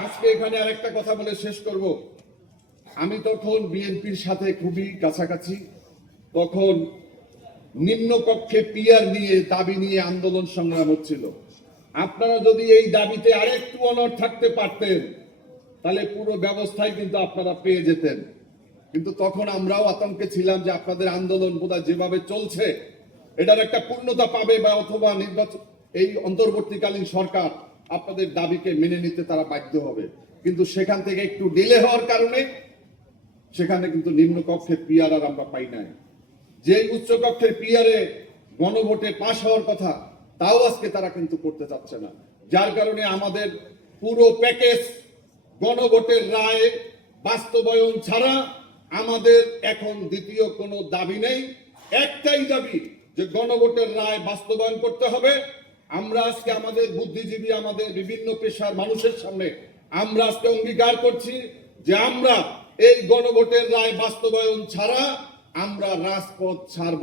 আজকে এখানে আরেকটা কথা বলে শেষ করব। আমি তখন বিএনপির সাথে খুবই কাছাকাছি। তখন নিম্নকক্ষে পিআর নিয়ে দাবি নিয়ে আন্দোলন সংগ্রাম হচ্ছিল। আপনারা যদি এই দাবিতে আরেকটু অনড় থাকতে পারতেন তাহলে পুরো ব্যবস্থায় কিন্তু আপনারা পেয়ে যেতেন। কিন্তু তখন আমরাও আতঙ্কে ছিলাম যে আপনাদের আন্দোলন বোধহয় যেভাবে চলছে এটার একটা পূর্ণতা পাবে বা অথবা নির্বাচন এই অন্তর্বর্তীকালীন সরকার আপনাদের দাবিকে মেনে নিতে তারা বাধ্য হবে। কিন্তু সেখান থেকে একটু ডিলে হওয়ার কারণে সেখানে কিন্তু নিম্নকক্ষের পিআর আর আমরা পাই নাই। যে উচ্চকক্ষের পিআরে গণভোটে পাশ হওয়ার কথা তাও আজকে তারা কিন্তু করতে চাচ্ছে না। যার কারণে আমাদের পুরো প্যাকেজ গণভোটের রায় বাস্তবায়ন ছাড়া আমাদের এখন দ্বিতীয় কোনো দাবি নেই। একটাই দাবি যে গণভোটের রায় বাস্তবায়ন করতে হবে। আমরা আজকে আমাদের বুদ্ধিজীবী, আমাদের বিভিন্ন পেশার মানুষের সামনে আমরা আজকে অঙ্গীকার করছি যে আমরা এই গণভোটের রায় বাস্তবায়ন ছাড়া আমরা রাজপথ ছাড়ব।